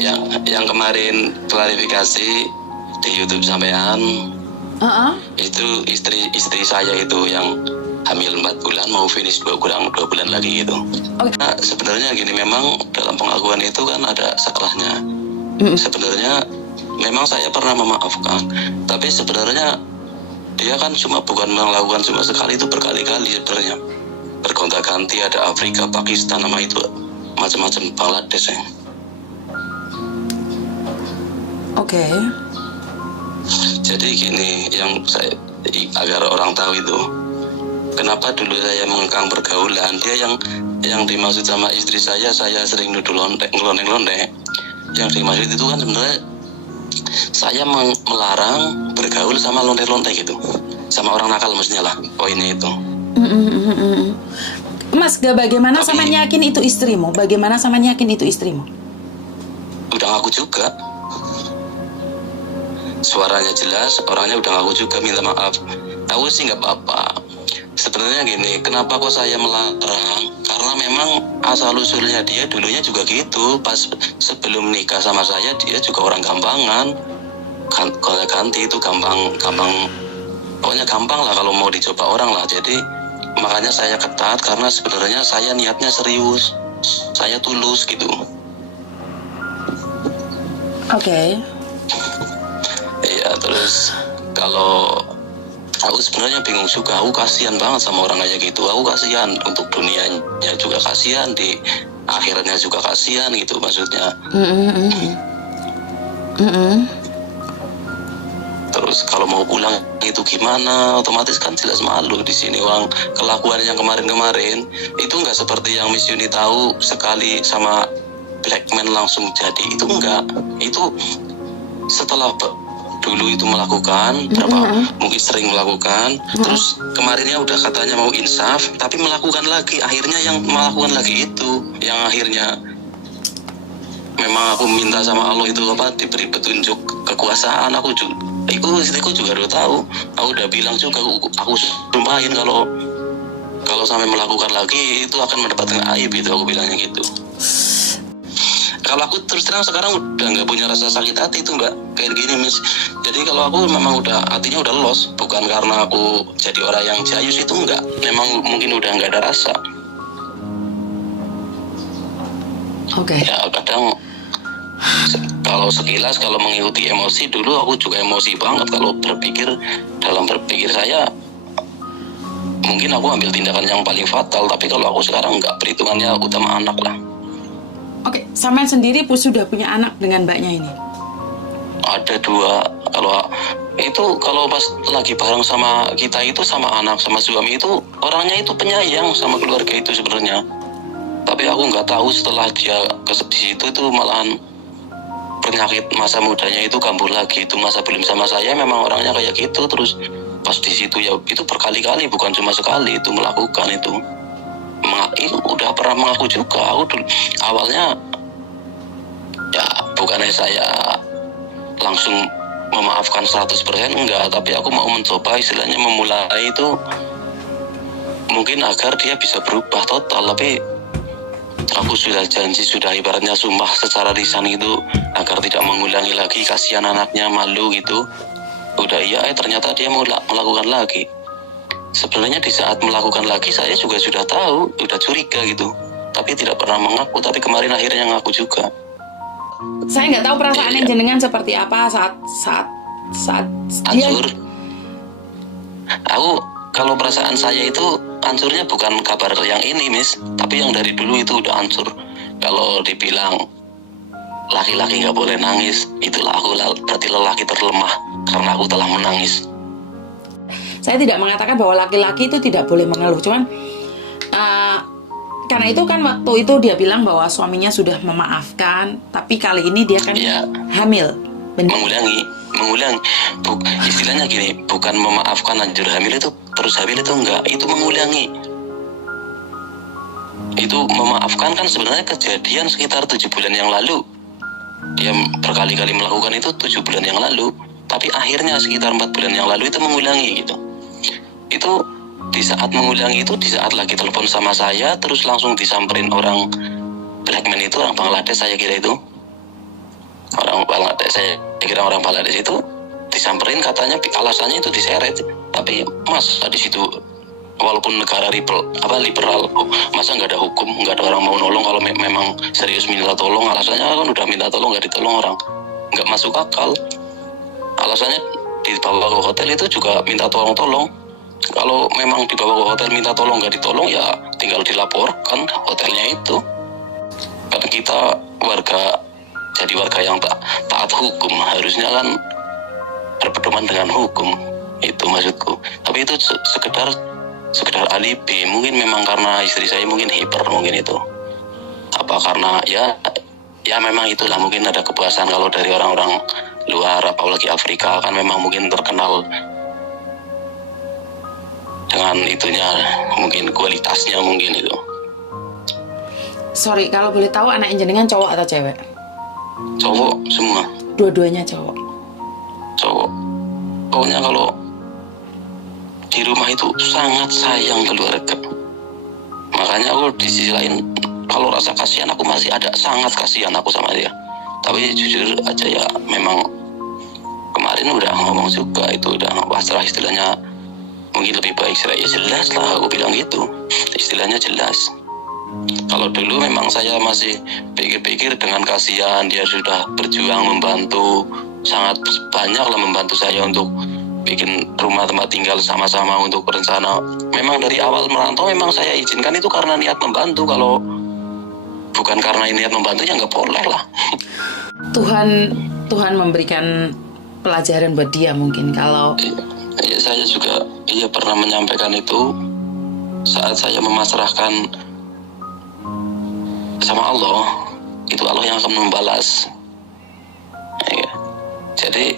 yang kemarin klarifikasi di YouTube sampean, itu istri saya itu yang hamil 4 bulan mau finish 2 bulan lagi gitu. Nah, sebenarnya gini, memang dalam pengakuan itu kan ada salahnya. Sebenarnya memang saya pernah memaafkan, tapi sebenarnya dia kan bukan melakukan cuma sekali, itu berkali-kali sebenarnya. Bergonta-ganti, ada Afrika, Pakistan, nama itu macam-macam, Bangladesh ya. Oke. Jadi gini, yang saya agar orang tahu itu, kenapa dulu saya mengekang pergaulan, dia yang dimaksud sama istri saya sering nuduh ngelondek. Yang dimaksud itu kan sebenarnya saya melarang bergaul sama lonte-lonte gitu, sama orang nakal mestinya lah, poinnya itu. Mas, bagaimana sama yakin itu istrimu? Bagaimana sama yakin itu istrimu? Udah ngaku juga, suaranya jelas, orangnya udah ngaku juga minta maaf. Aku sih nggak apa-apa. Sebenarnya gini, kenapa kok saya melarang? Karena memang asal usulnya dia dulunya juga gitu. Pas sebelum nikah sama saya, dia juga orang gampangan. Ganti itu gampang, pokoknya gampang lah kalau mau dicoba orang lah. Jadi makanya saya ketat, karena sebenarnya saya niatnya serius, saya tulus gitu. Oke. Iya, terus kalau aku sebenarnya bingung juga, aku kasihan banget sama orang kayak gitu. Aku kasihan untuk dunianya juga kasihan, di akhirnya juga kasihan gitu maksudnya. Terus kalau mau pulang itu gimana? Otomatis kan jelas malu di sini. Orang kelakuan yang kemarin-kemarin itu nggak seperti yang Miss Yuni tahu, sekali sama Blackman langsung jadi, itu enggak. Itu setelah dulu itu melakukan mungkin sering melakukan, terus kemarinnya udah katanya mau insaf, tapi melakukan lagi. Akhirnya yang melakukan lagi itu yang akhirnya memang aku minta sama Allah itu diberi petunjuk kekuasaan. Aku juga udah tahu, aku udah bilang juga, aku sumpahin kalau sampai melakukan lagi itu akan mendapatkan aib itu, aku bilangnya gitu. Kalau aku terus terang sekarang udah nggak punya rasa sakit hati itu, nggak kayak gini, Miss. Jadi kalau aku memang hatinya udah lost, bukan karena aku jadi orang yang jayus, itu enggak. Memang mungkin udah nggak ada rasa. Oke. Ya kadang kalau sekilas, kalau mengikuti emosi, dulu aku juga emosi banget. Kalau dalam berpikir saya, mungkin aku ambil tindakan yang paling fatal. Tapi kalau aku sekarang nggak, perhitungannya utama anak lah. Oke, sampean sendiri sudah punya anak dengan mbaknya ini? Ada 2. Kalau pas lagi bareng sama kita itu, sama anak, sama suami itu, orangnya itu penyayang sama keluarga itu sebenarnya. Tapi aku nggak tahu setelah dia di situ itu malahan penyakit masa mudanya itu kambuh lagi. Itu masa belum sama saya memang orangnya kayak gitu. Terus pas di situ ya itu berkali-kali, bukan cuma sekali itu melakukan itu. Itu udah pernah mengaku juga. Aku dulu awalnya ya bukannya saya langsung memaafkan 100% enggak, tapi aku mau mencoba, istilahnya memulai itu mungkin agar dia bisa berubah total. Tapi aku sudah janji, sudah ibaratnya sumpah secara lisan itu, agar tidak mengulangi lagi, kasihan anaknya, malu gitu. Udah ternyata dia mau melakukan lagi. Sebenarnya di saat melakukan lagi saya juga sudah tahu, sudah curiga gitu, tapi tidak pernah mengaku. Tapi kemarin akhirnya ngaku juga. Saya nggak tahu perasaan yang jenengan seperti apa saat dia hancur. Aku kalau perasaan saya itu hancurnya bukan kabar yang ini, Miss, tapi yang dari dulu itu udah hancur. Kalau dibilang laki-laki nggak boleh nangis, itulah aku berarti lelaki terlemah karena aku telah menangis. Saya tidak mengatakan bahwa laki-laki itu tidak boleh mengeluh, cuman karena itu kan waktu itu dia bilang bahwa suaminya sudah memaafkan, tapi kali ini dia kan hamil. Mengulangi. Istilahnya gini, bukan memaafkan anjur hamil itu terus hamil, itu enggak, itu mengulangi. Itu memaafkan kan sebenarnya kejadian sekitar 7 bulan yang lalu. Dia berkali-kali melakukan itu 7 bulan yang lalu, tapi akhirnya sekitar 4 bulan yang lalu itu mengulangi gitu. Itu di saat mengulangi itu, di saat lagi telepon sama saya, terus langsung disamperin orang Blackman itu, orang Bangladesh saya kira itu. Orang Bangladesh, saya kira orang Bangladesh itu disamperin, katanya alasannya itu diseret. Tapi masa di situ walaupun negara liberal, masa nggak ada hukum, nggak ada orang mau nolong kalau memang serius minta tolong, alasannya kan udah minta tolong nggak ditolong orang, nggak masuk akal. Alasannya dibawa ke hotel itu juga minta tolong. Kalau memang dibawa ke hotel minta tolong nggak ditolong, ya tinggal dilaporkan hotelnya itu. Karena kita jadi warga yang taat hukum, harusnya kan berpedoman dengan hukum, itu maksudku. Tapi itu sekedar alibi. Mungkin memang karena istri saya mungkin hiper, mungkin itu. Apa karena ya memang itulah, mungkin ada kepuasan kalau dari orang-orang luar, apalagi Afrika kan memang mungkin terkenal dengan itunya, mungkin kualitasnya mungkin itu. Sorry, kalau boleh tahu anak jenengan cowok atau cewek? Cowok semua. Dua-duanya cowok. Pokoknya kalau di rumah itu sangat sayang keluarga. Makanya aku di sisi lain, kalau rasa kasihan aku masih ada, sangat kasihan aku sama dia. Tapi jujur aja ya, memang kemarin udah ngomong juga, itu udah pasrah istilahnya. Mungkin lebih baik ya jelas lah, aku bilang gitu. Istilahnya jelas. Kalau dulu memang saya masih pikir-pikir dengan kasihan, dia sudah berjuang membantu, sangat banyak lah membantu saya untuk bikin rumah tempat tinggal sama-sama untuk berencana. Memang dari awal merantau memang saya izinkan itu karena niat membantu. Kalau bukan karena niat membantu ya nggak boleh lah. Tuhan memberikan pelajaran buat dia mungkin kalau. Ya, saya juga pernah menyampaikan itu saat saya memasrahkan sama Allah, itu Allah yang akan membalas. Ya. Jadi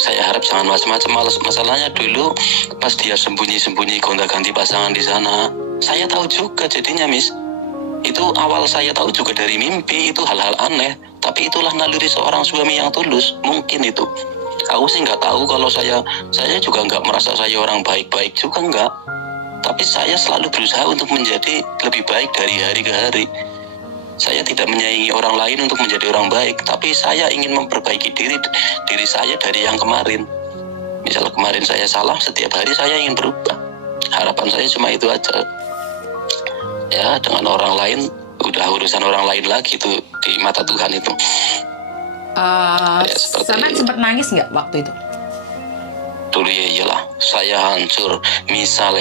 saya harap jangan macam-macam. Masalahnya dulu pas dia sembunyi-sembunyi gonta-ganti pasangan di sana, saya tahu juga jadinya, Miss. Itu awal saya tahu juga dari mimpi, itu hal-hal aneh. Tapi itulah naluri seorang suami yang tulus. Mungkin itu. Aku sih nggak tahu, kalau saya juga nggak merasa saya orang baik-baik juga nggak. Tapi saya selalu berusaha untuk menjadi lebih baik dari hari ke hari. Saya tidak menyaingi orang lain untuk menjadi orang baik, tapi saya ingin memperbaiki diri saya dari yang kemarin. Misal kemarin saya salah, setiap hari saya ingin berubah. Harapan saya cuma itu aja. Ya, dengan orang lain, udah urusan orang lain lagi tuh di mata Tuhan itu. Sana sempat nangis nggak waktu itu? Dulu ya iyalah, saya hancur. Misal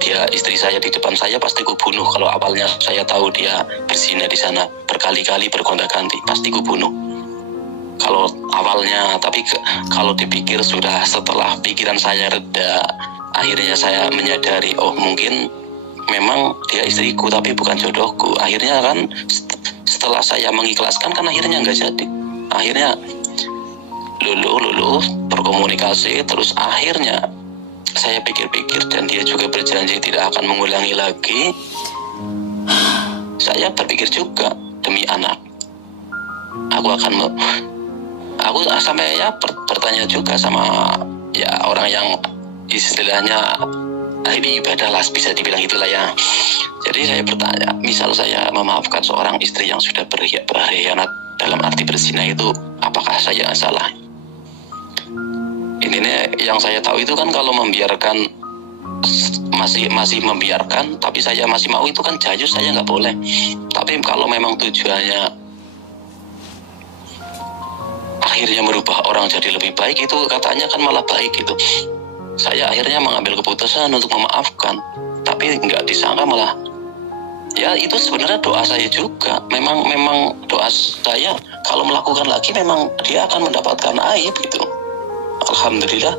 dia istri saya di depan saya, pasti ku bunuh. Kalau awalnya saya tahu dia berzina di sana berkali-kali bergonta-ganti, pasti ku bunuh. Kalau awalnya, tapi kalau dipikir sudah setelah pikiran saya reda, akhirnya saya menyadari, oh mungkin memang dia istriku tapi bukan jodohku. Akhirnya kan setelah saya mengikhlaskan kan akhirnya nggak jadi. Akhirnya luluh berkomunikasi, terus akhirnya saya pikir-pikir dan dia juga berjanji tidak akan mengulangi lagi. Saya berpikir juga demi anak, aku sampai bertanya juga sama orang yang istilahnya ahli ibadah lah, bisa dibilang itulah ya. Jadi saya bertanya, misal saya memaafkan seorang istri yang sudah berkhianat dalam arti berzina, itu apakah saya salah? Intinya yang saya tahu itu kan kalau membiarkan, masih membiarkan tapi saya masih mau, itu kan jayus, saya nggak boleh. Tapi kalau memang tujuannya akhirnya merubah orang jadi lebih baik, itu katanya kan malah baik itu. Saya akhirnya mengambil keputusan untuk memaafkan, tapi nggak disangka malah itu sebenarnya doa saya juga. Memang doa saya kalau melakukan lagi memang dia akan mendapatkan aib gitu. Alhamdulillah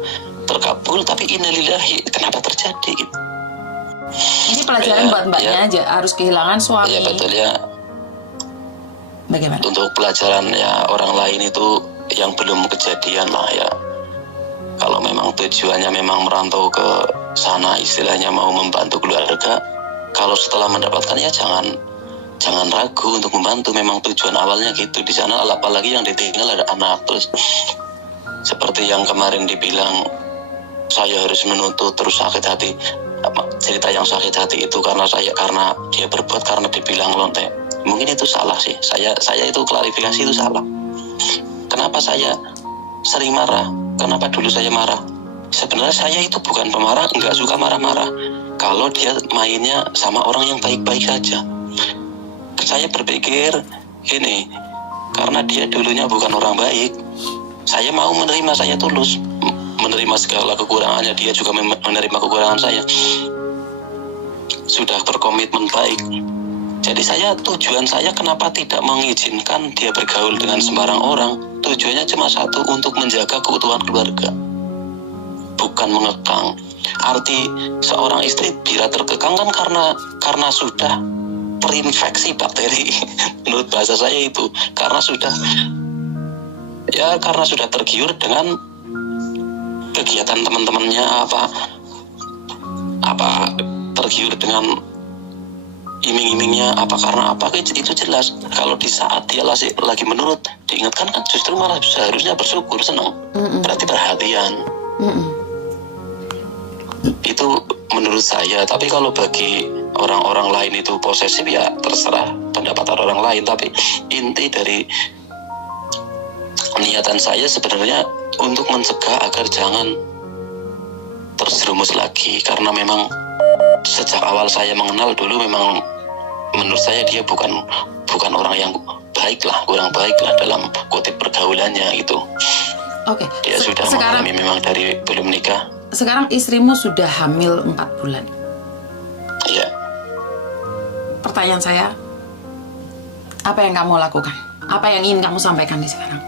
terkabul, tapi innalillahi, kenapa terjadi gitu. Ini pelajaran buat mbaknya aja, harus kehilangan suami. Ya betul ya. Bagaimana? Untuk pelajaran orang lain itu yang belum kejadian lah ya. Kalau memang tujuannya memang merantau ke sana, istilahnya mau membantu keluarga, kalau setelah mendapatkan jangan ragu untuk membantu. Memang tujuan awalnya gitu di sana, apalagi yang ditinggal ada anak. Terus seperti yang kemarin dibilang, saya harus menuntut, terus sakit hati. Cerita yang sakit hati itu karena dia berbuat karena dibilang lonte. mungkin itu salah sih. Saya itu klarifikasi itu salah. Kenapa saya sering marah? Kenapa dulu saya marah? Sebenarnya saya itu bukan pemarah, nggak suka marah-marah. Kalau dia mainnya sama orang yang baik-baik saja. Saya berpikir gini, karena dia dulunya bukan orang baik, saya mau menerima, saya tulus menerima segala kekurangannya, dia juga menerima kekurangan saya. Sudah berkomitmen baik. Jadi tujuan saya kenapa tidak mengizinkan dia bergaul dengan sembarang orang. Tujuannya cuma satu, untuk menjaga keutuhan keluarga, bukan mengekang. Arti seorang istri bila terkekang kan karena sudah terinfeksi bakteri. Menurut bahasa saya itu karena sudah tergiur dengan kegiatan teman-temannya, tergiur dengan iming-imingnya, karena itu jelas. Kalau di saat dia lagi menurut, diingatkan kan justru malah seharusnya bersyukur, senang. Berarti perhatian. Itu menurut saya. Tapi kalau bagi orang-orang lain itu posesif, ya terserah pendapat orang lain. Tapi inti dari niatan saya sebenarnya untuk mencegah agar jangan terjerumus lagi. Karena memang sejak awal saya mengenal dulu, memang menurut saya dia bukan orang yang baik lah, kurang baik lah dalam kutip pergaulannya itu. Oke. Dia sudah mengalami memang dari belum nikah. Sekarang istrimu sudah hamil 4 bulan. Iya. Pertanyaan saya, apa yang kamu lakukan? Apa yang ingin kamu sampaikan di sekarang?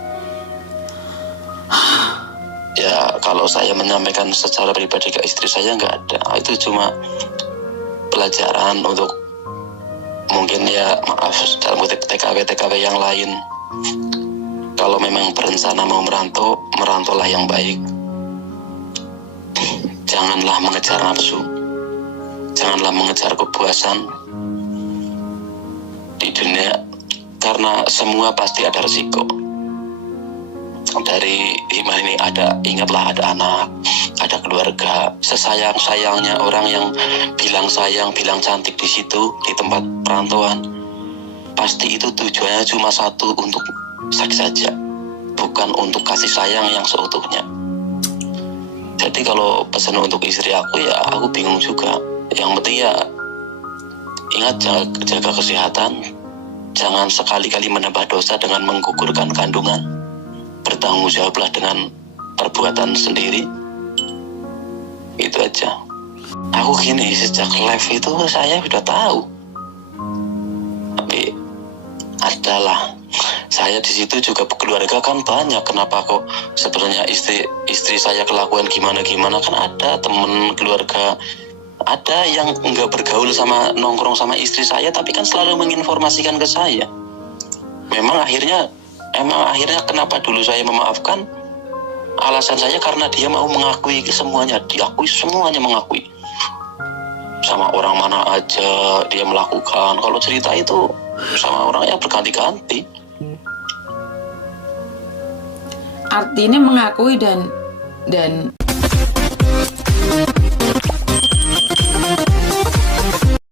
Ya, kalau saya menyampaikan secara pribadi ke istri saya nggak ada. Itu cuma pelajaran untuk mungkin ya, maaf, dalam kutip TKW yang lain. Kalau memang berencana mau merantaulah yang baik. Janganlah mengejar nafsu. Janganlah mengejar kepuasan di dunia, karena semua pasti ada resiko. Dari iman ini ingatlah ada anak, ada keluarga. Sesayang-sayangnya orang yang bilang sayang, bilang cantik di situ, di tempat perantauan, pasti itu tujuannya cuma satu, untuk seks saja, bukan untuk kasih sayang yang seutuhnya. Jadi kalau pesan untuk istri aku, ya aku bingung juga. Yang penting ya ingat, jaga kesehatan. Jangan sekali-kali menambah dosa dengan menggugurkan kandungan. Bertanggung jawablah dengan perbuatan sendiri. Itu aja. Aku gini, sejak live itu saya sudah tahu. Tapi adalah saya di situ juga keluarga kan banyak. Kenapa kok sebenarnya istri saya kelakuan gimana kan ada temen keluarga, ada yang enggak bergaul sama, nongkrong sama istri saya, tapi kan selalu menginformasikan ke saya. Memang akhirnya kenapa dulu saya memaafkan, alasan saya karena dia mau mengakui semuanya, mengakui. Sama orang mana aja dia melakukan. Kalau cerita itu sama orangnya berganti-ganti. Artinya mengakui dan